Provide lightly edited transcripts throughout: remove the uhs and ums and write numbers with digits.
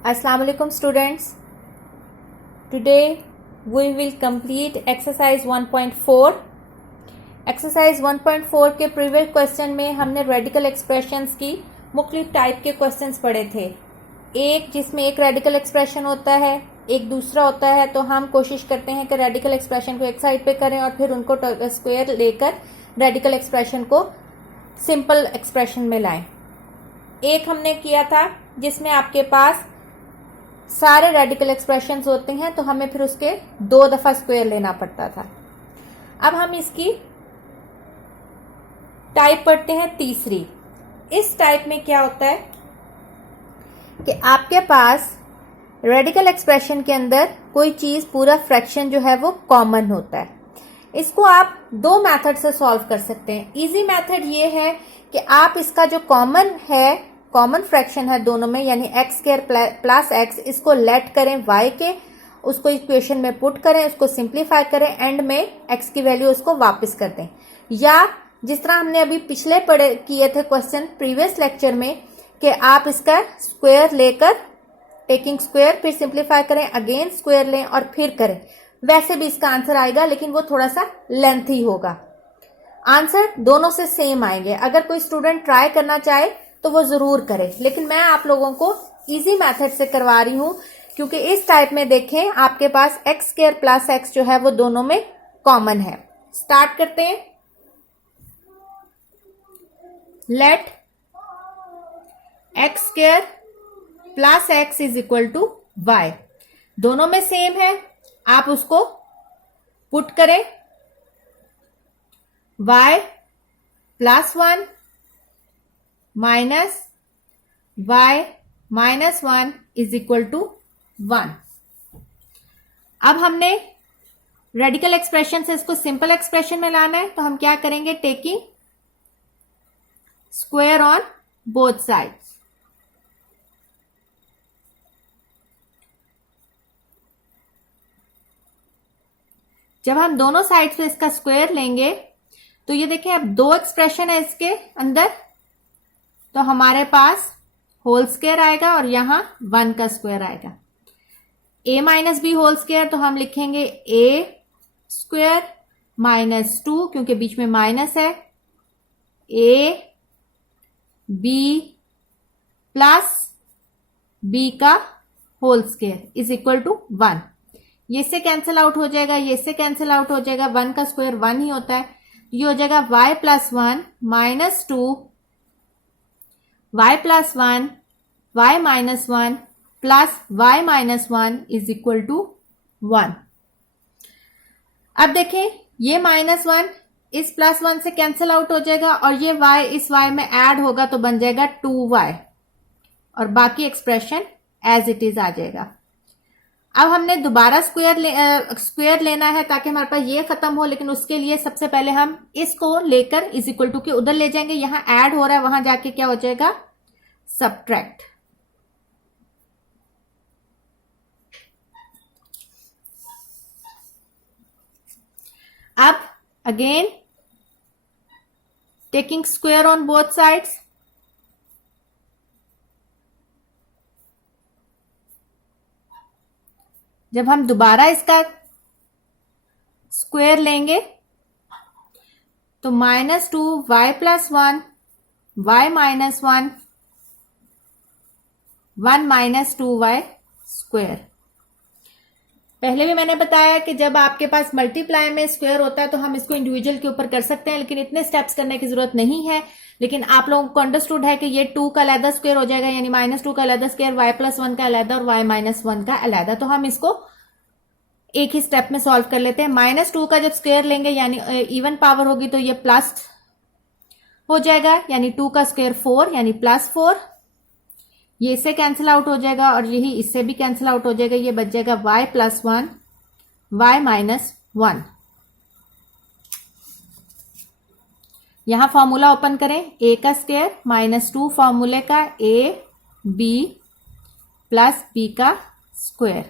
Assalamu alaikum students. Today we will complete exercise 1.4. Exercise 1.4 के previous question में हमने radical expressions की मुख्तलिफ टाइप के क्वेश्चंस पढ़े थे। एक जिसमें एक रेडिकल एक्सप्रेशन होता है, एक दूसरा होता है, तो हम कोशिश करते हैं कि रेडिकल एक्सप्रेशन को एक साइड पे करें और फिर उनको स्क्वायर लेकर रेडिकल एक्सप्रेशन को सिंपल एक्सप्रेशन में लाएं। एक हमने किया था जिसमें आपके पास सारे रेडिकल एक्सप्रेशंस होते हैं, तो हमें फिर उसके 2 दफा स्क्वायर लेना पड़ता था। अब हम इसकी टाइप पढ़ते हैं तीसरी। इस टाइप में क्या होता है कि आपके पास रेडिकल एक्सप्रेशन के अंदर कोई चीज पूरा फ्रैक्शन जो है वो कॉमन होता है। इसको आप 2 मेथड से सॉल्व कर सकते हैं। इजी मेथड ये है कि आप इसका जो कॉमन फ्रैक्शन है दोनों में, यानी एक्स स्क्वायर प्लस एक्स, इसको लेट करें y के, उसको इक्वेशन में पुट करें, उसको सिंप्लीफाई करें, एंड में एक्स की वैल्यू उसको वापस कर दें। या जिस तरह हमने अभी पिछले किए थे क्वेश्चन प्रीवियस लेक्चर में कि आप इसका स्क्वायर लेकर टेकिंग स्क्वायर फिर सिंप्लीफाई करें, अगेन स्क्वायर लें और फिर करें, वैसे भी इसका आंसर आएगा, लेकिन वो थोड़ा सा लेंथी होगा। आंसर दोनों से सेम आएंगे। अगर कोई स्टूडेंट ट्राई करना चाहे तो वो जरूर करे, लेकिन मैं आप लोगों को इजी मेथड से करवा रही हूं, क्योंकि इस टाइप में देखें आपके पास एक्स स्क्वायर प्लस एक्स जो है वो दोनों में कॉमन है। स्टार्ट करते हैं। Let x square plus x is equal to y, दोनों में सेम है, आप उसको पुट करें। y plus 1 minus y minus 1 is equal to 1। अब हमने रेडिकल एक्सप्रेशन से इसको सिंपल एक्सप्रेशन में लाना है, तो हम क्या करेंगे, taking square on both sides. जब हम दोनों साइड से इसका स्क्वायर लेंगे तो ये देखिए अब 2 एक्सप्रेशन है इसके अंदर, तो हमारे पास होल स्क्वायर आएगा और यहां 1 का स्क्वायर आएगा। a minus b whole square, तो हम लिखेंगे a स्क्वायर माइनस 2, क्योंकि बीच में माइनस है, a b प्लस b का whole square is equal to 1। ये से कैंसिल आउट हो जाएगा, ये से कैंसिल आउट हो जाएगा, 1 का स्क्वायर 1 ही होता है। ये हो जाएगा y plus 1 minus 2, y plus 1, y minus 1 plus y minus 1 is equal to 1। अब देखें, ये माइनस 1 इस प्लस 1 से कैंसिल आउट हो जाएगा और ये y इस y में ऐड होगा तो बन जाएगा 2y, और बाकी एक्सप्रेशन एज इट इज आ जाएगा। अब हमने दोबारा स्क्वायर लेना है ताकि हमारे पास ये खत्म हो, लेकिन उसके लिए सबसे पहले हम इसको लेकर इज इक्वल टू के उधर ले जाएंगे। यहां ऐड हो रहा है, वहां जाके क्या हो जाएगा, सबट्रैक्ट। अब again taking square on both sides, जब हम दोबारा इसका स्क्वायर लेंगे तो minus 2 y plus 1, y minus 1, 1 minus 2y square. पहले भी मैंने बताया कि जब आपके पास मल्टीप्लाई में स्क्वायर होता है तो हम इसको इंडिविजुअल के ऊपर कर सकते हैं, लेकिन इतने स्टेप्स करने की जरूरत नहीं है। लेकिन आप लोगों को अंडरस्टूड है कि ये 2 का अलहदा स्क्वायर हो जाएगा, यानी माइनस 2 का अलहदा स्क्वायर, y प्लस 1 का अलहदा और y माइनस 1 का अलहदा। तो हम इसको एक ही स्टेप में सॉल्व कर लेते हैं। माइनस 2 का जब स्क्वायर लेंगे यानी इवन पावर होगी तो ये प्लस हो जाएगा, यानी 2 का स्क्वायर 4 यानी प्लस 4। ये इससे कैंसिल आउट हो जाएगा और यही इससे भी कैंसिल आउट हो जाएगा, ये बच जाएगा y प्लस 1, y माइनस 1। यहां फॉर्मूला ओपन करें, a का स्क्वायर माइनस 2 फॉर्मूले का a b प्लस b का स्क्वायर,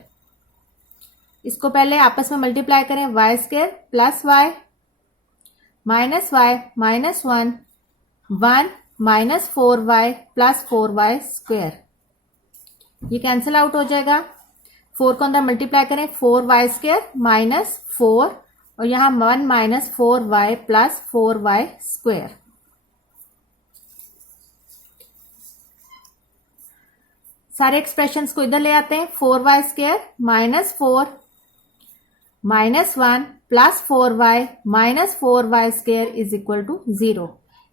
इसको पहले आपस में मल्टीप्लाई करें, y square plus y minus minus 1, 1 minus 4y plus 4y square. ये कैंसिल आउट हो जाएगा। 4 को अंदर मल्टीप्लाई करें, 4y² माइनस 4 और यहां 1 माइनस 4y प्लस 4y²। सारे एक्सप्रेशंस को इधर ले आते हैं। 4y² minus 4 minus 1 plus 4y minus 4y² is equal to 0।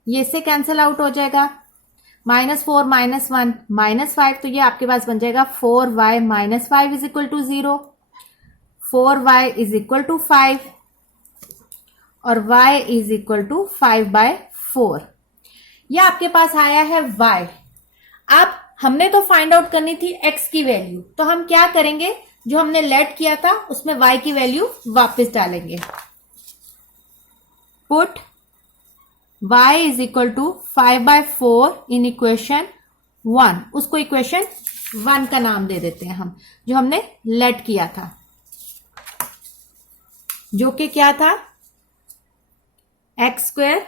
ये इससे कैंसिल आउट हो जाएगा। -4 माइनस 1 माइनस 5, तो ये आपके पास बन जाएगा 4y minus 5 is equal to 0। 4y is equal to 5 और y इज इक्वल टू 5/4। ये आपके पास आया है y। अब हमने तो फाइंड आउट करनी थी x की वैल्यू, तो हम क्या करेंगे, जो हमने लेट किया था उसमें y की वैल्यू वापस डालेंगे। Put y is equal to 5/4 in equation 1। उसको इक्वेशन 1 का नाम दे देते हैं हम, जो हमने लेट किया था, जो कि क्या था, x²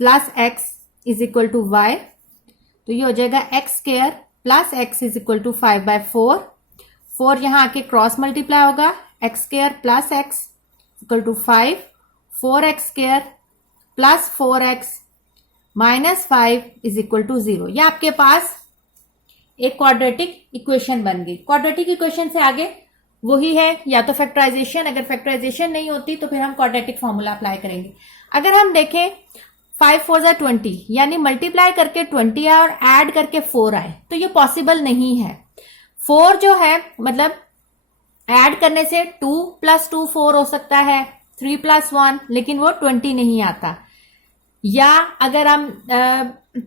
plus x is equal to y। तो ये हो जाएगा x² plus x is equal to 5/4। 4 यहां आके क्रॉस मल्टीप्लाई होगा, x² plus x equal to 5। 4x² plus 4x minus 5 is equal to 0। ये आपके पास एक क्वाड्रेटिक इक्वेशन बन गई। क्वाड्रेटिक इक्वेशन से आगे वही है, या तो फैक्टराइजेशन, अगर फैक्टराइजेशन नहीं होती तो फिर हम क्वाड्रेटिक फॉर्मूला अप्लाई करेंगे। अगर हम देखें 5 4 जा 20, यानी मल्टीप्लाई करके 20 आए और ऐड करके 4 आए, तो ये पॉसिबल नहीं है। 4 जो है मतलब ऐड करने से 2 + 2 4 हो सकता है, 3 + 1, लेकिन वो 20 नहीं आता। या अगर हम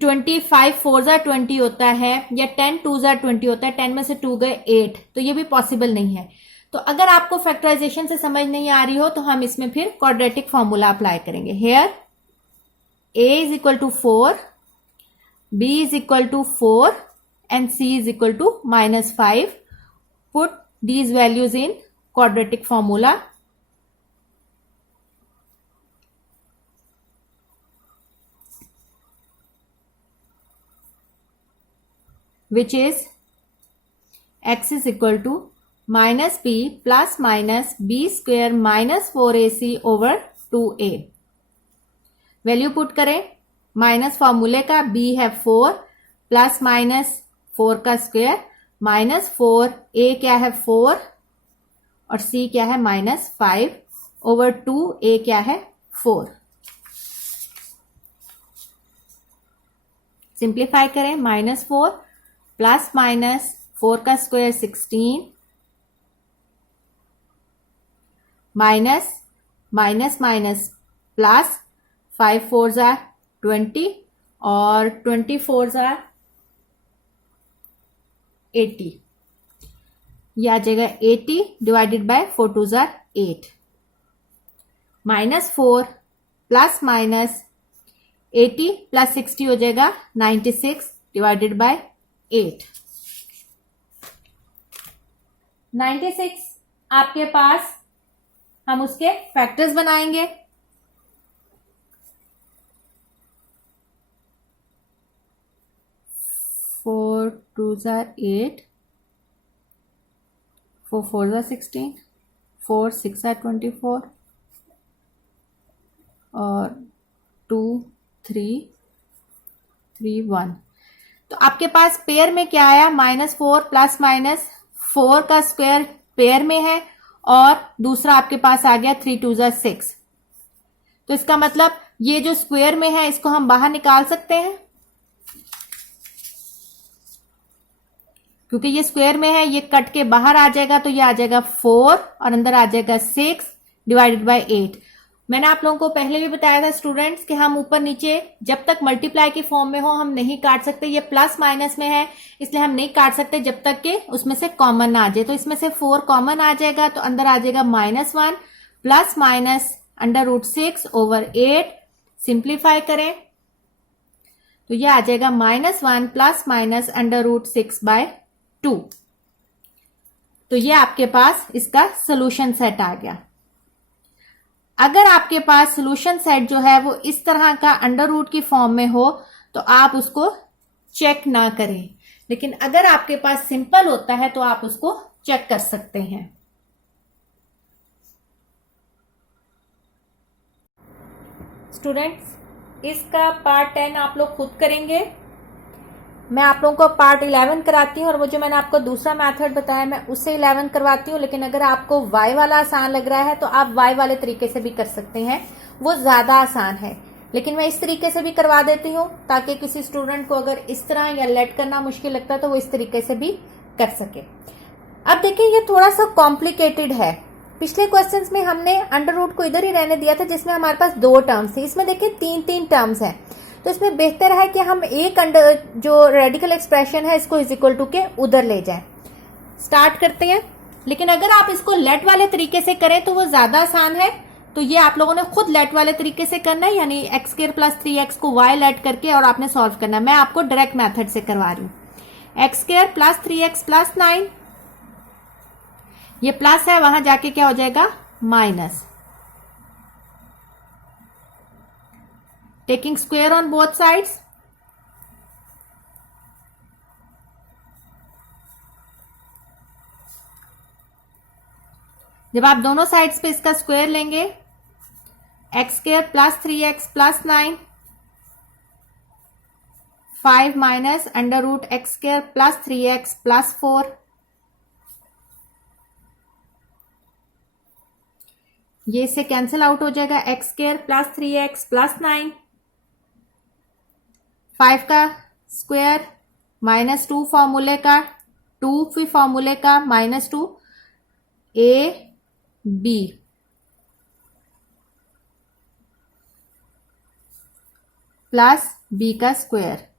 25 4 जा 20 होता है, या 10 2 जा 20 होता है, 10 में से 2 गए 8, तो ये भी पॉसिबल नहीं है। तो अगर आपको फैक्टराइजेशन से समझ नहीं आ रही हो तो हम इसमें फिर क्वाड्रेटिक फॉर्मूला अप्लाई करेंगे। Here a is equal to 4, b is equal to 4 and c is equal to -5. Put these values in quadratic formula. Which is x is equal to -b plus minus b² minus 4ac over 2a. Value put करें, minus फॉर्मूले का b है 4 plus minus 4 का square minus 4, a क्या है 4 और c क्या है -5 ओवर 2, a क्या है 4। सिंप्लीफाई करें, -4 प्लस माइनस 4 का square 16 minus minus minus plus 5 4 जा 20 और 24 जा 80। यह आ जाएगा 80 डिवाइडेड बाय 4 2 जा 8। -4 प्लस माइनस 80 प्लस 60 हो जाएगा 96 डिवाइडेड बाय 8। 96 आपके पास, हम उसके फैक्टर्स बनाएंगे। 4 2 जा 8, 4 4 जा 16, 4 6 जा 24 और 2 3 3 1। तो आपके पास पेयर में क्या आया, -4 प्लस माइनस 4 का स्क्वायर पेयर में है और दूसरा आपके पास आ गया 3 2 जा 6। तो इसका मतलब ये जो स्क्वायर में है इसको हम बाहर निकाल सकते हैं, क्योंकि ये स्क्वायर में है, ये कट के बाहर आ जाएगा, तो ये आ जाएगा 4 और अंदर आ जाएगा 6 डिवाइडेड बाय 8। मैंने आप लोगों को पहले भी बताया था स्टूडेंट्स कि हम ऊपर नीचे जब तक मल्टीप्लाई के फॉर्म में हो हम नहीं काट सकते। ये प्लस माइनस में है इसलिए हम नहीं काट सकते जब तक कि उसमें से कॉमन ना आ जाए। तो इसमें से 4 कॉमन आ जाएगा, तो अंदर आ जाएगा -1 प्लस माइनस √6 ओवर 8। सिंप्लीफाई करें तो ये आ जाएगा -1 प्लस माइनस √6/2। तो ये आपके पास इसका सोल्यूशन सेट आ गया। अगर आपके पास सोल्यूशन सेट जो है वो इस तरह का अंडर रूट की फॉर्म में हो तो आप उसको चेक ना करें। लेकिन अगर आपके पास सिंपल होता है तो आप उसको चेक कर सकते हैं। स्टूडेंट्स, इसका पार्ट 10 आप लोग खुद करेंगे। मैं आप लोगों को पार्ट 11 कराती हूँ और वो जो मैंने आपको दूसरा मेथड बताया मैं उससे 11 करवाती हूँ। लेकिन अगर आपको y वाला आसान लग रहा है तो आप y वाले तरीके से भी कर सकते हैं, वो ज्यादा आसान है। लेकिन मैं इस तरीके से भी करवा देती हूँ ताकि किसी स्टूडेंट को अगर इस तरह या लेट करना मुश्किल लगता है तो वो इस तरीके से भी कर सके। अब देखिए, ये थोड़ा सा कॉम्प्लिकेटेड है। पिछले क्वेश्चंस में हमने अंडर रूट को इधर ही रहने दिया था जिसमें हमारे पास 2 टर्म्स थे। इसमें देखिए 3 टर्म्स हैं, तो इसमें बेहतर है कि हम एक अंडर जो रेडिकल एक्सप्रेशन है इसको इज इक्वल टू के उधर ले जाएं। स्टार्ट करते हैं। लेकिन अगर आप इसको लेट वाले तरीके से करें तो वो ज्यादा आसान है। तो ये आप लोगों ने खुद लेट वाले तरीके से करना है, यानी एक्स स्क्वायर प्लस 3x को y लेट करके और आपने सॉल्व करना है। मैं आपको डायरेक्ट मेथड से करवा रही हूं। X square plus 3x plus 9, ये प्लस है, वहां जाके क्या हो जाएगा minus. Taking square on both sides, जब आप दोनों साइड्स पे इसका स्क्वायर लेंगे, x square plus 3x plus 9, 5 minus under root x square plus 3x plus 4, ये इससे कैंसिल आउट हो जाएगा। X square plus 3x plus 9, 5 का स्क्वायर माइनस 2 फॉर्मूले का, 2 फिर फॉर्मूले का minus 2, a b plus b का स्क्वायर,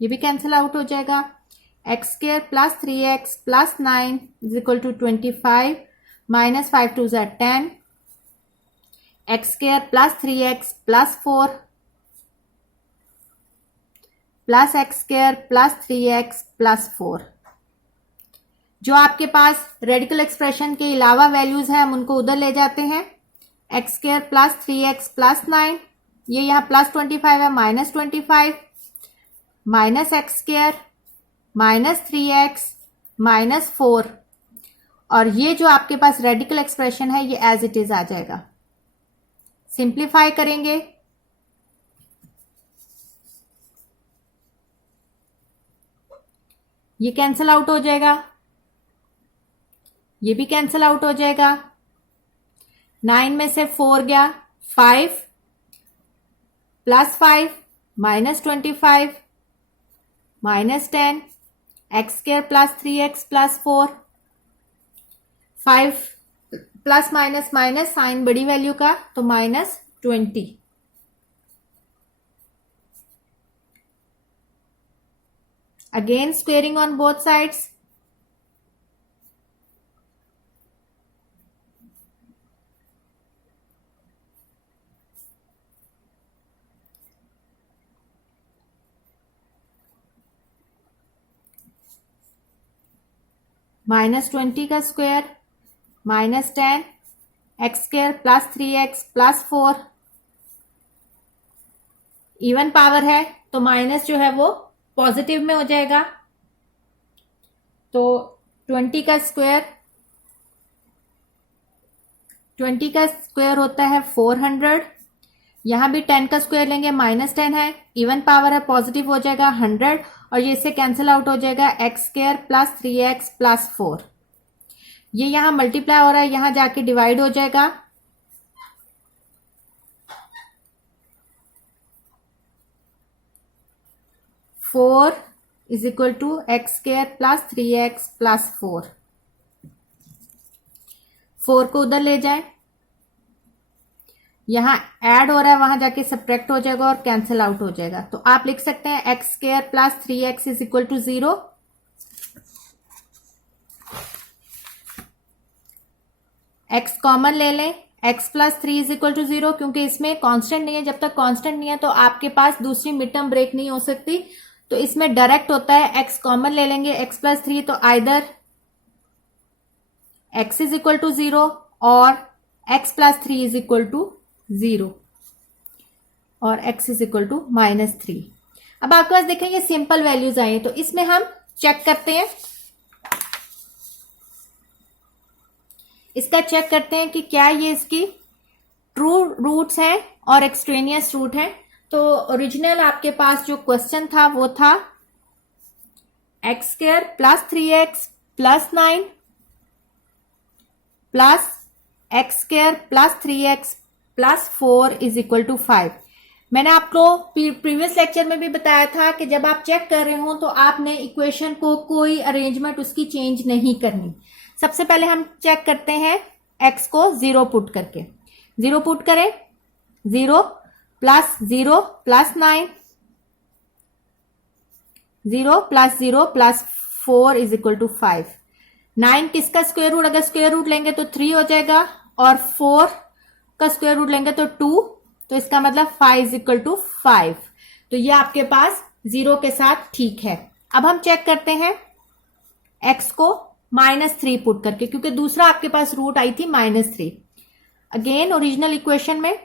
ये भी कैंसिल आउट हो जाएगा। X square plus 3x plus 9 is equal to 25 minus 5 2 ज़ा 10, x square plus 3x plus 4 plus x square plus 3x plus 4। जो आपके पास रेडिकल एक्सप्रेशन के अलावा वैल्यूज हैं हम उनको उधर ले जाते हैं। X square plus 3x plus 9, ये यहां प्लस 25 है, minus 25 minus x square minus 3x minus 4, और ये जो आपके पास रेडिकल एक्सप्रेशन है ये एज इट इज आ जाएगा। सिंप्लीफाई करेंगे, ये कैंसिल आउट हो जाएगा, ये भी कैंसिल आउट हो जाएगा। 9 में से 4 गया, 5 plus 5 minus 25 minus 10, x square plus 3x plus 4, 5 plus minus minus sign बड़ी वैल्यू का तो minus 20। Again squaring on both sides, minus 20 का square minus 10, x square plus 3x plus 4, even power है तो माइनस जो है वो पॉजिटिव में हो जाएगा। तो 20 का स्क्वायर होता है 400, यहां भी 10 का स्क्वायर लेंगे माइनस 10 है, इवन पावर है पॉजिटिव हो जाएगा 100, और ये इससे कैंसिल आउट हो जाएगा x square plus 3x plus 4। ये यहां मल्टीप्लाई हो रहा है, यहां जाके डिवाइड हो जाएगा। Four is equal to x square plus 3x plus 4। 4 को उधर ले जाए, यहां ऐड हो रहा है वहां जाके सब्ट्रैक्ट हो जाएगा और कैंसिल आउट हो जाएगा। तो आप लिख सकते हैं x square plus 3x is equal to 0। X common ले लें, x plus 3 is equal to 0, क्योंकि इसमें कांस्टेंट नहीं है। जब तक कांस्टेंट नहीं है तो आपके पास दूसरी मिड टर्म ब्रेक नहीं हो सकती, तो इसमें डायरेक्ट होता है एक्स कॉमन ले लेंगे, एक्स प्लस 3 तो either x is equal to 0 और x plus 3 is equal to 0। और x इज इक्वल टू -3। अब आपके पास देखें ये सिंपल वैल्यूज आई हैं, तो इसमें हम चेक करते हैं, इसका चेक करते हैं कि क्या ये इसकी ट्रू रूट्स हैं और एक्सट्रेनियस रूट हैं। तो ओरिजिनल आपके पास जो क्वेश्चन था वो था x² + 3x + 9 plus x² + 3x + 4 is equal to 5। मैंने आपको प्रीवियस लेक्चर में भी बताया था कि जब आप चेक कर रहे हो तो आपने इक्वेशन को कोई अरेंजमेंट उसकी चेंज नहीं करनी। सबसे पहले हम चेक करते हैं x को 0 पुट करके। 0 पुट करें, 0 + 0 + 9, 0 + 0 + 4 इज इक्वल टू 5। 9 किसका स्क्वायर रूट, अगर स्क्वायर रूट लेंगे तो 3 हो जाएगा, और 4 का स्क्वायर रूट लेंगे तो 2, तो इसका मतलब 5 इज इक्वल टू 5। तो ये आपके पास 0 के साथ ठीक है। अब हम चेक करते हैं x को -3 पुट करके, क्योंकि दूसरा आपके पास रूट आई थी -3। अगेन ओरिजिनल इक्वेशन में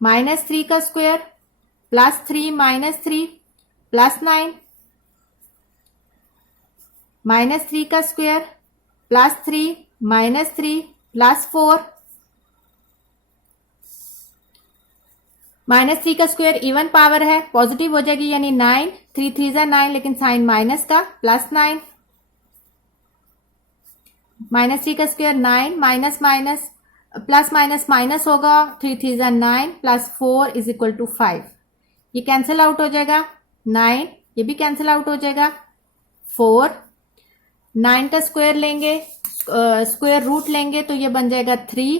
-3 का स्क्वायर +3 -3 + 9, -3 का स्क्वायर +3 -3 + 4, -3 का स्क्वायर इवन पावर है, पॉजिटिव हो जाएगी, यानी 9, 3 3 = 9, लेकिन साइन माइनस का, +9, -3 का square 9 minus minus plus minus minus होगा, 3 3 = 9 + 4 इज इक्वल टू 5। ये कैंसिल आउट हो जाएगा, 9 ये भी कैंसिल आउट हो जाएगा, 4 9 का स्क्वायर लेंगे, स्क्वायर रूट लेंगे तो ये बन जाएगा 3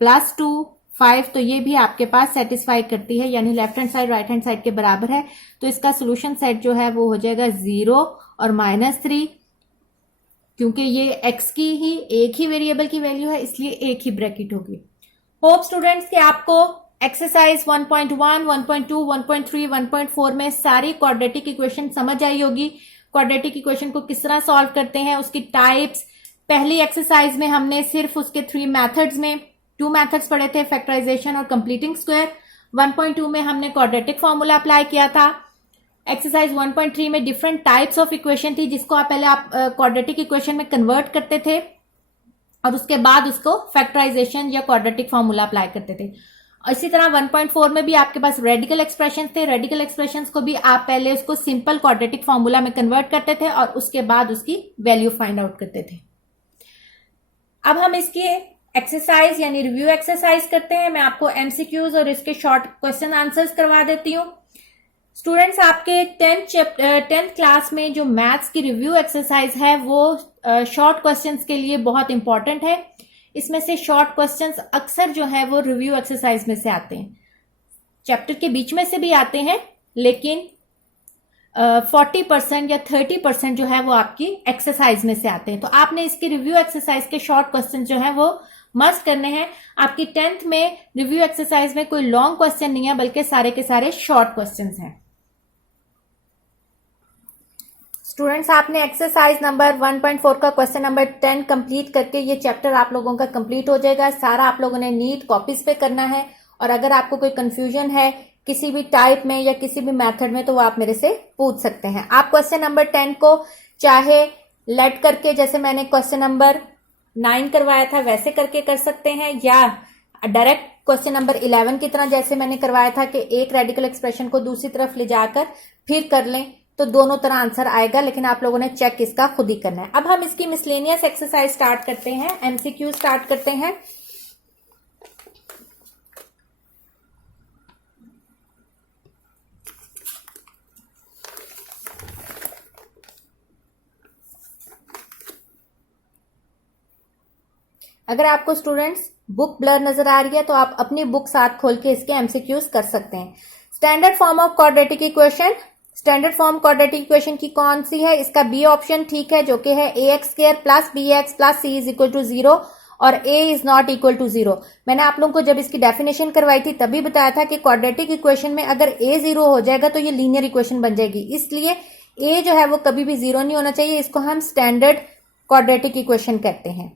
+ 2 5। तो ये भी आपके पास सेटिस्फाई करती है, यानी left hand side right hand side के बराबर है। तो इसका सोल्यूशन सेट जो है वो हो जाएगा 0 और -3, क्योंकि ये x की ही एक ही वेरिएबल की वैल्यू है, इसलिए एक ही ब्रैकेट होगी। होप स्टूडेंट्स कि आपको एक्सरसाइज 1.1, 1.2, 1.3, 1.4 में सारी क्वाड्रेटिक इक्वेशन समझ आई होगी। क्वाड्रेटिक इक्वेशन को किस तरह सॉल्व करते हैं, उसकी टाइप्स। पहली एक्सरसाइज में हमने सिर्फ उसके 3 मेथड्स में 2 मेथड्स पढ़े थे, फैक्टराइजेशन और कंप्लीटिंग स्क्वायर। 1.2 में हमने क्वाड्रेटिक फॉर्मूला अप्लाई किया था। एक्सरसाइज 1.3 में डिफरेंट टाइप्स ऑफ इक्वेशन थी, जिसको आप पहले क्वाड्रेटिक इक्वेशन में कन्वर्ट करते थे और उसके बाद उसको फैक्टराइजेशन या क्वाड्रेटिक फॉर्मूला अप्लाई करते थे। इसी तरह 1.4 में भी आपके पास रेडिकल एक्सप्रेशंस थे। रेडिकल एक्सप्रेशंस को भी आप पहले उसको सिंपल क्वाड्रेटिक फॉर्मूला में कन्वर्ट करते थे और उसके बाद उसकी वैल्यू फाइंड आउट करते थे। अब हम इसकी एक्सरसाइज यानी रिव्यू एक्सरसाइज करते हैं। मैं आपको एमसीक्यूज और इसके शॉर्ट क्वेश्चन आंसर्स करवा देती हूँ। स्टूडेंट्स, आपके 10th क्लास में जो मैथ्स की रिव्यू एक्सरसाइज है वो शॉर्ट क्वेश्चंस के लिए बहुत इंपॉर्टेंट है। इसमें से शॉर्ट क्वेश्चंस अक्सर जो है वो रिव्यू एक्सरसाइज में से आते हैं, चैप्टर के बीच में से भी आते हैं, लेकिन 40% या 30% जो है वो आपकी एक्सरसाइज में से आते हैं। तो आपने इसकी रिव्यू एक्सरसाइज के शॉर्ट क्वेश्चन जो है वो मस्ट करने हैं। आपकी 10th में रिव्यू एक्सरसाइज में कोई लॉन्ग क्वेश्चन नहीं है, बल्कि सारे के सारे शॉर्ट क्वेश्चंस हैं। स्टूडेंट्स, आपने एक्सरसाइज नंबर 1.4 का क्वेश्चन नंबर 10 कंप्लीट करके ये चैप्टर आप लोगों का कंप्लीट हो जाएगा। सारा आप लोगों ने नीट कॉपीज पे करना है, और अगर आपको कोई कंफ्यूजन है किसी भी टाइप में या किसी भी मेथड में तो वो आप मेरे से पूछ सकते हैं। आप क्वेश्चन नंबर 10 को चाहे लेट करके, जैसे मैंने क्वेश्चन नंबर 9 करवाया था वैसे करके कर सकते हैं, या डायरेक्ट क्वेश्चन नंबर 11 की तरह जैसे मैंने करवाया था कि एक रेडिकल एक्सप्रेशन को दूसरी तरफ ले जाकर फिर कर लें, तो दोनों तरह आंसर आएगा, लेकिन आप लोगों ने चेक इसका खुद ही करना है। अब हम इसकी मिसलेनियस एक्सरसाइज स्टार्ट करते हैं, एमसीक्यू स्टार्ट करते हैं। अगर आपको स्टूडेंट्स बुक ब्लर नजर आ रही है तो आप अपनी बुक साथ खोल के इसके एमसीक्यूज कर सकते हैं। Standard form of quadratic equation, standard form quadratic equation की कौन सी है? इसका बी ऑप्शन ठीक है, जो कि है ax² + bx + c is equal to 0 और a इज नॉट इक्वल टू 0। मैंने आप लोगों को जब इसकी डेफिनेशन करवाई थी तभी बताया था कि क्वाड्रेटिक इक्वेशन में अगर a 0 हो जाएगा तो ये लीनियर इक्वेशन बन जाएगी, इसलिए a जो है वो कभी भी 0 नहीं होना चाहिए। इसको हम स्टैंडर्ड क्वाड्रेटिक इक्वेशन कहते हैं।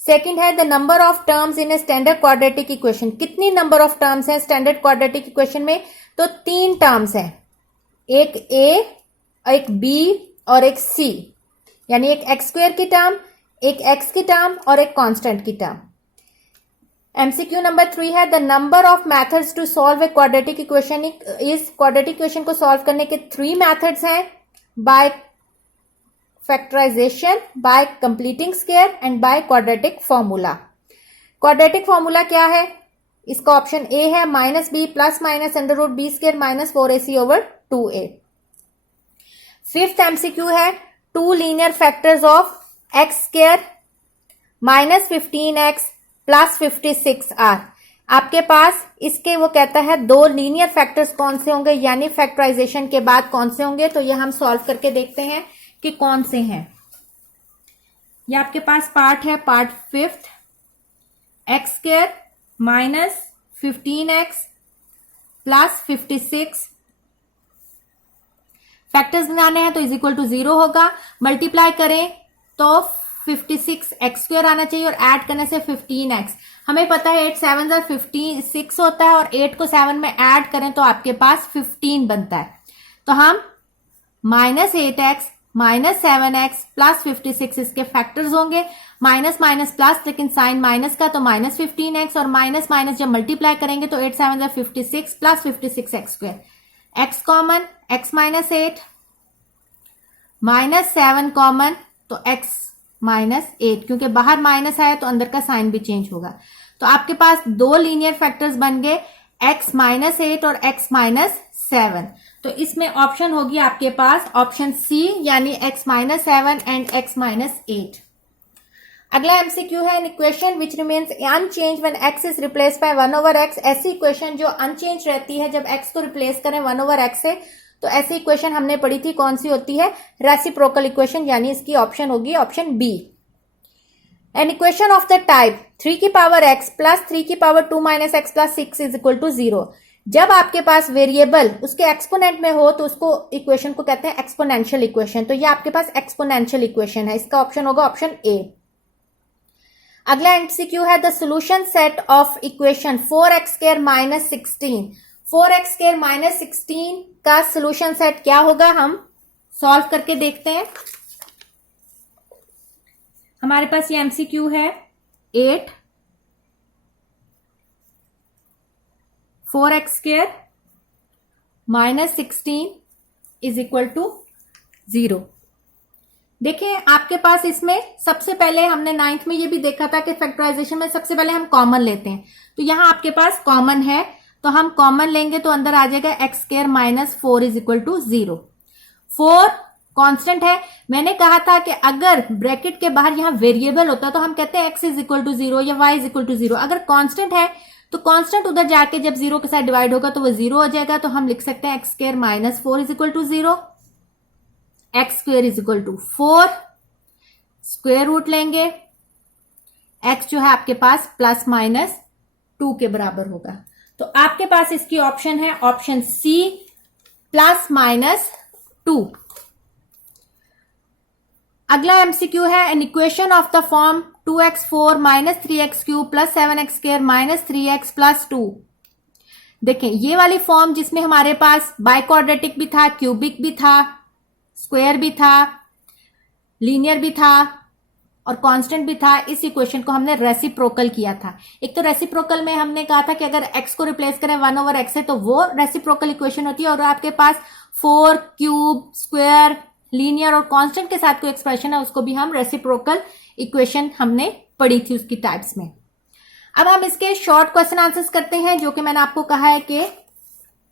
सेकंड है the number of terms in a standard quadratic equation. कितनी नंबर ऑफ टर्म्स हैं स्टैंडर्ड क्वाड्रेटिक इक्वेशन में? तो 3 टर्म्स हैं, एक ए, एक बी और एक सी, यानी एक एक्स स्क्वायर की टर्म, एक एक्स की टर्म और एक कांस्टेंट की टर्म। एमसीक्यू नंबर 3 है the number of methods to solve a quadratic equation is. Quadratic equation को सॉल्व करने के 3 मेथड्स हैं, by factorisation, by completing square and by quadratic formula. Quadratic formula क्या है? इसका ऑप्शन ए है -b plus minus under root b square minus 4ac over 2a। Fifth MCQ है 2 linear factors of x square -15x plus 56r। आपके पास इसके वो कहता है 2 लीनियर फैक्टर्स कौन से होंगे, यानी फैक्टराइजेशन के बाद कौन से होंगे। तो ये हम सॉल्व करके देखते हैं कि कौन से हैं। ये आपके पास पार्ट है, part 5th, x square -15x plus 56। Factors बनाने हैं तो इज इक्वल टू 0 होगा। मल्टीप्लाई करें तो 56 एक्स स्क्वायर आना चाहिए और ऐड करने से 15x। हमें पता है 8 7 56 होता है और 8 को 7 में ऐड करें तो आपके पास 15 बनता है। तो हम -8x -7x प्लस 56 इसके फैक्टर्स होंगे। माइनस माइनस प्लस, लेकिन साइन माइनस का, तो -15x और माइनस माइनस जब मल्टीप्लाई करेंगे तो 8 7 56 plus 56 x square. X common, x -8 -7 common, तो x -8, क्योंकि बाहर माइनस आया तो अंदर का साइन भी चेंज होगा। तो आपके पास 2 लीनियर फैक्टर्स बन गए, x -8 और x -7। तो इसमें ऑप्शन होगी आपके पास ऑप्शन सी, यानी x -7 एंड x -8। अगला एमसीक्यू है an equation which remains unchange when x is replace by 1/x। ऐसी इक्वेशन जो अनचेंज रहती है जब x को रिप्लेस करें 1/x से, तो ऐसी इक्वेशन हमने पढ़ी थी, कौन सी होती है? रेसिप्रोकल इक्वेशन, यानी इसकी ऑप्शन होगी option B. An equation of the type 3 की पावर x प्लस 3 की power 2 minus x plus 6 is equal to 0। जब आपके पास वेरिएबल उसके एक्सपोनेंट में हो तो उसको इक्वेशन को कहते हैं एक्सपोनेंशियल इक्वेशन। तो ये आपके पास एक्सपोनेंशियल इक्वेशन है, इसका ऑप्शन होगा ऑप्शन ए। अगला एमसीक्यू है the solution set of equation 4x² -16। 4x² -16 का सोल्यूशन सेट क्या होगा, हम सॉल्व करके देखते हैं। हमारे पास ये एमसीक्यू है 8 4x² -16 इज इक्वल टू 0। देखिए आपके पास इसमें सबसे पहले हमने 9th में ये भी देखा था कि फैक्टराइजेशन में सबसे पहले हम कॉमन लेते हैं। तो यहां आपके पास कॉमन है, तो हम कॉमन लेंगे तो अंदर आ जाएगा x² -4 is equal to 0। 4 constant है। मैंने कहा था कि अगर ब्रैकेट के बाहर यहां वेरिएबल होता तो हम कहते हैं x इज इक्वल टू 0 या y इज इक्वल टू 0। अगर कांस्टेंट है तो कांस्टेंट उधर जाके जब 0 के साथ डिवाइड होगा तो वो 0 हो जाएगा। तो हम लिख सकते हैं x² -4 is equal to 0, x² is equal to 4, square root लेंगे, x जो है आपके पास ±2 के बराबर होगा। तो आपके पास इसकी ऑप्शन है ऑप्शन सी ±2। अगला एमसीक्यू है an equation of the form 2x4 -3x³ + 7x² -3x + 2। देखें ये वाली फॉर्म जिसमें हमारे पास बाइक्वाड्रेटिक भी था, क्यूबिक भी था, स्क्वायर भी था, लीनियर भी था और कांस्टेंट भी था, इस इक्वेशन को हमने रेसिप्रोकल किया था। एक तो रेसिप्रोकल में हमने कहा था कि अगर x को रिप्लेस करें 1/x से तो वो रेसिप्रोकल इक्वेशन होती है, और आपके पास 4 क्यूब, स्क्वायर, लीनियर और कांस्टेंट के साथ कोई एक्सप्रेशन है उसको भी हम रेसिप्रोकल इक्वेशन हमने पढ़ी थी उसकी टाइप्स में। अब हम इसके शॉर्ट क्वेश्चन आंसर्स करते हैं, जो कि मैंने आपको कहा है कि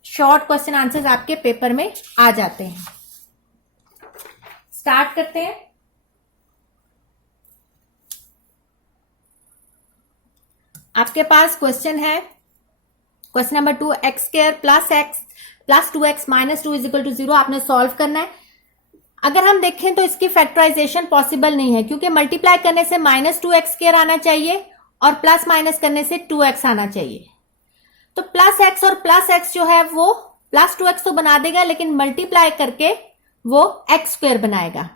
शॉर्ट क्वेश्चन आंसर्स आपके पेपर में आ जाते हैं। स्टार्ट करते हैं। आपके पास क्वेश्चन है question number 2, x² + x + 2x - 2 is equal to 0 आपने सॉल्व करना है। अगर हम देखें तो इसकी फैक्टराइजेशन पॉसिबल नहीं है, क्योंकि मल्टीप्लाई करने से -2x² आना चाहिए और प्लस माइनस करने से 2x आना चाहिए। तो +x और +x जो है वो +2x तो बना देगा, लेकिन मल्टीप्लाई करके वो x² बनाएगा।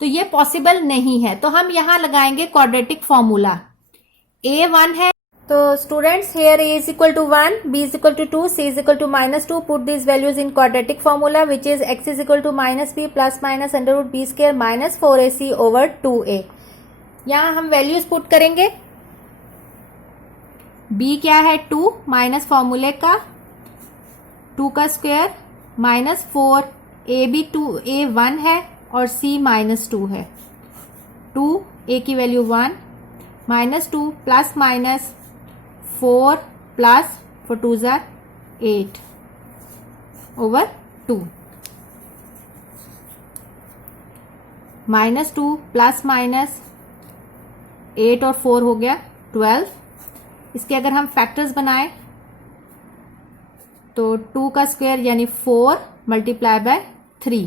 तो ये पॉसिबल नहीं है। तो हम यहां लगाएंगे क्वाड्रेटिक फॉर्मूला। a 1 है, तो students here a is equal to 1, b is equal to 2, c is equal to -2. Put these values in quadratic formula, which is x is equal to -b plus minus under root b square minus 4ac over 2a. यहाँ हम values put करेंगे। b क्या है 2 minus फॉर्मूले का 2 का square minus 4, a भी 2, a 1 है और c -2 है। 2 a की value 1 -2 plus minus 4 plus 4 2 jar 8 over 2 -2 plus minus 8 और 4 हो गया 12। इसके अगर हम फैक्टर्स बनाएं तो 2 का स्क्वायर यानी 4 मल्टीप्लाई बाय 3,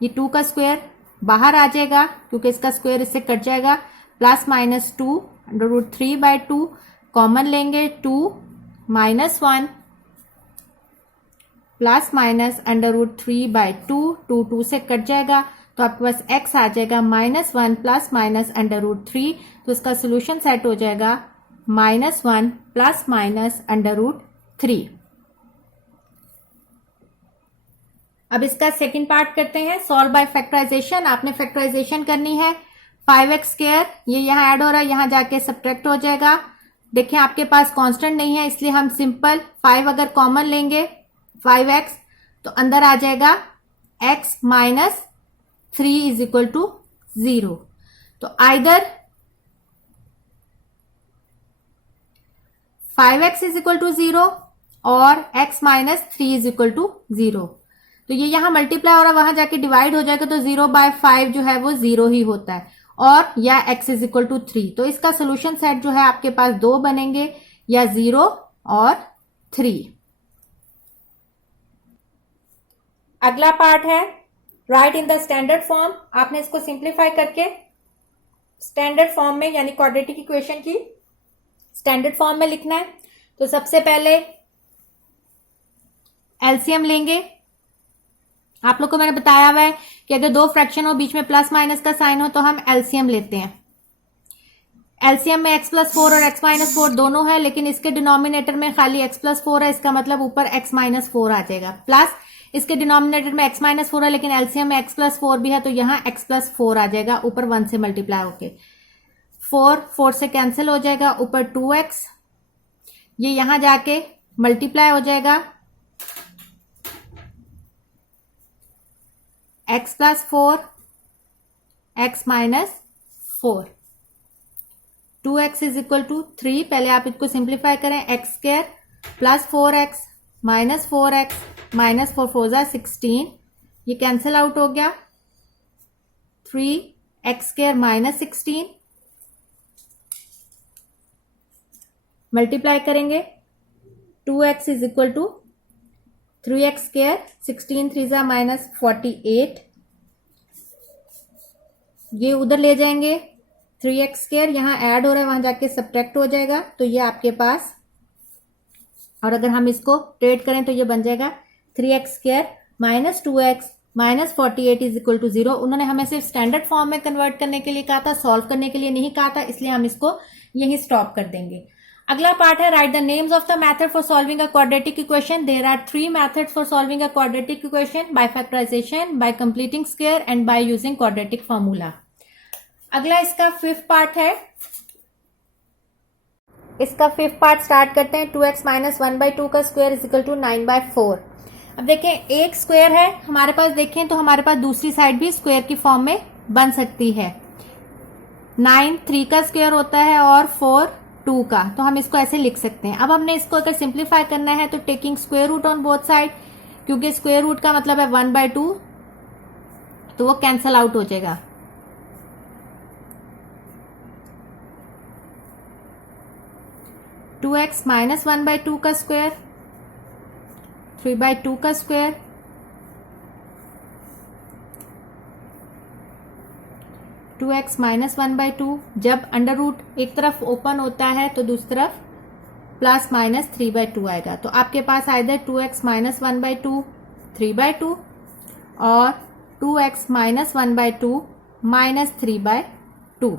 ये 2 का स्क्वायर बाहर आ जाएगा क्योंकि इसका स्क्वायर इससे कट जाएगा, plus minus 2 under root 3 by 2 common लेंगे 2 -1 plus minus under root 3 by 2, 2 2 से कट जाएगा तो आपके पास x आ जाएगा -1 प्लस माइनस अंडर रूट 3। तो इसका सोल्यूशन सेट हो जाएगा -1 प्लस माइनस अंडर रूट 3। अब इसका सेकंड पार्ट करते हैं, सॉल्व बाय फैक्टराइजेशन। आपने फैक्टराइजेशन करनी है 5x स्क्वायर, ये यहाँ ऐड हो रहा है, यहाँ जाके सब्ट्रैक्ट हो जाएगा। देखिए आपके पास कांस्टेंट नहीं है इसलिए हम सिंपल 5 अगर कॉमन लेंगे 5x तो अंदर आ जाएगा x minus 3 is equal to 0। तो either 5x is equal to 0 और x minus 3 is equal to 0। तो ये यहां मल्टीप्लाई हो रहा है, वहां जाके डिवाइड हो जाएगा तो 0/5 जो है वो 0 ही होता है, और या x इज इक्वल टू 3। तो इसका सोल्यूशन सेट जो है आपके पास 2 बनेंगे, या 0 और 3। अगला पार्ट है right in the standard form. आपने इसको सिंप्लीफाई करके स्टैंडर्ड फॉर्म में यानी क्वाड्रेटिक इक्वेशन की स्टैंडर्ड फॉर्म में लिखना है। तो सबसे पहले एलसीएम लेंगे। आप लोग को मैंने बताया हुआ है कि अगर दो फ्रैक्शन हो बीच में प्लस माइनस का साइन हो तो हम एलसीएम लेते हैं। एलसीएम में x + 4 और x - 4 दोनों है, लेकिन इसके डिनोमिनेटर में खाली x + 4 है, इसका मतलब ऊपर x - 4 आ जाएगा। प्लस इसके डिनोमिनेटर में x - 4 है लेकिन एलसीएम में x + 4 भी है, तो यहाँ x + 4 आ जाएगा ऊपर 1 से मल्टीप्लाई होके। 4 से कैंसिल हो जाएगा, ऊपर 2x, ये यहां जाके मल्टीप्लाई हो जाएगा x + 4 x - 4। 2x is equal to 3। पहले आप इसको सिंप्लीफाई करें, x² + 4x - 4x -4 4 = 16, ये कैंसिल आउट हो गया। 3x² - 16 मल्टीप्लाई करेंगे 2x is equal to 3x², 16 3 = -48, ये उधर ले जाएंगे 3x², यहां ऐड हो रहा है वहां जाके सब्ट्रैक्ट हो जाएगा, तो ये आपके पास, और अगर हम इसको ट्रेड करें तो ये बन जाएगा 3x² - 2x -48 is equal to 0। उन्होंने हमें सिर्फ स्टैंडर्ड फॉर्म में कन्वर्ट करने के लिए कहा था, सॉल्व करने के लिए नहीं कहा था, इसलिए हम इसको यही स्टॉप कर देंगे। अगला पार्ट है write the names of the method for solving a quadratic equation. There are 3 methods for solving a quadratic equation, by factorisation, by completing square and by using quadratic formula. अगला इसका 5th part है। इसका 5th part start करते हैं। 2x - 1/2 का square is equal to 9/4। अब देखें एक स्क्वायर है हमारे पास, देखें तो हमारे पास दूसरी साइड भी स्क्वायर की फॉर्म में बन सकती है। 9 3 का स्क्वायर होता है और 4 2 का, तो हम इसको ऐसे लिख सकते हैं। अब हमने इसको अगर सिंप्लीफाई करना है तो taking square root on both side, क्योंकि स्क्वायर रूट का मतलब है 1/2, तो वो कैंसल आउट हो जाएगा। टू एक्स - 1/2 का स्क्वायर, 3/2 का स्क्वायर, 2x - 1/2। जब अंडर रूट एक तरफ ओपन होता है तो दूसरी तरफ प्लस माइनस 3/2 आएगा, तो आपके पास आइदर 2x - 1/2 3/2 और 2x माइनस 1/2 माइनस 3/2।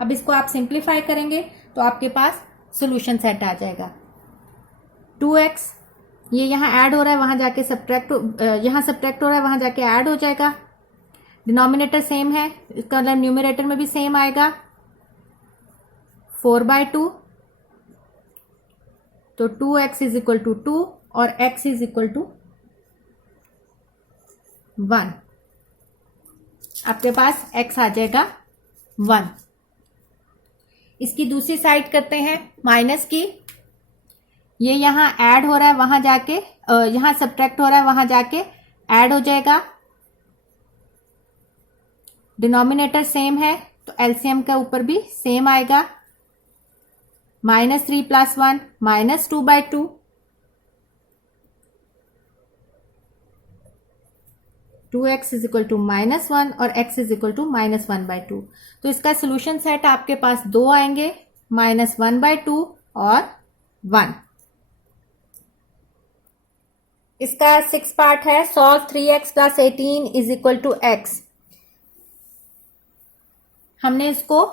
अब इसको आप सिंप्लीफाई करेंगे तो आपके पास सोल्यूशन सेट आ जाएगा। 2x ये यहाँ ऐड हो रहा है, वहां जाके यहाँ सब्ट्रैक्ट हो रहा है, वहां जाके ऐड हो जाएगा। डिनोमिनेटर सेम है, इसका मतलब न्यूमरेटर में भी सेम आएगा। 4/2 तो 2x इज इक्वल टू 2 और x इज इक्वल टू 1। आपके पास x आ जाएगा 1। इसकी दूसरी साइड करते हैं माइनस की। ये यहाँ ऐड हो रहा है, वहां जाके यहाँ सब्ट्रैक्ट हो रहा है, वहां जाके ऐड हो जाएगा। डिनोमिनेटर सेम है तो एलसीएम का ऊपर भी सेम आएगा। -3 + 1 -2/2। 2x इज इक्वल टू -1 और x इज इक्वल टू -1/2। तो इसका सोल्यूशन सेट आपके पास दो आएंगे, -1/2 और 1। इसका 6 पार्ट है। Solve 3x + 18 is equal to x। हमने इसको